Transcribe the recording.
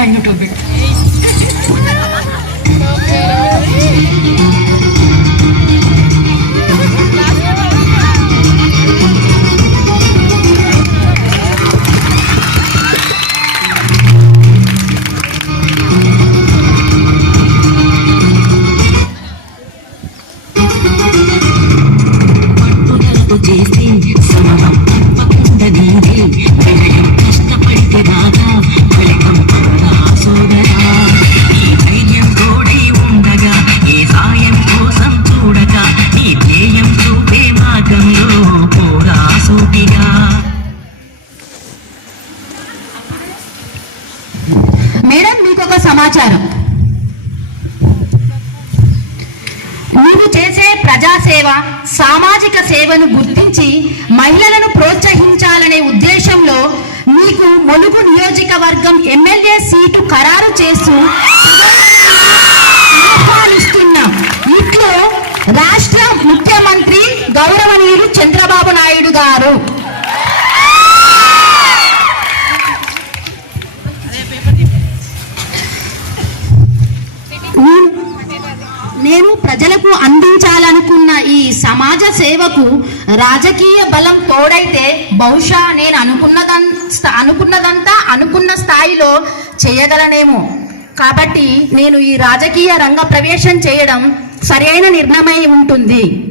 expand it a bit. But madam మీకు ఒక సమాచారం. మీరు చేసే ప్రజాసేవ సామాజిక సేవను గుర్తించి మహిళలను ప్రోత్సహించాలనే ఉద్దేశంలో మీకు ములుగు నియోజకవర్గం ఎమ్మెల్యే సీటు ఖరారు చేస్తూ ఆహ్వానిస్తున్నాం ఇట్లో రాష్ట్ర ముఖ్యమంత్రి గౌరవనీయులు చంద్రబాబు నాయుడు గారు. నేను ప్రజలకు అందించాలనుకున్న ఈ సమాజ సేవకు రాజకీయ బలం తోడైతే బహుశా నేను అనుకున్నదం అనుకున్నదంతా అనుకున్న స్థాయిలో చేయగలనేమో. కాబట్టి నేను ఈ రాజకీయ రంగ ప్రవేశం చేయడం సరైన నిర్ణయమై ఉంటుంది.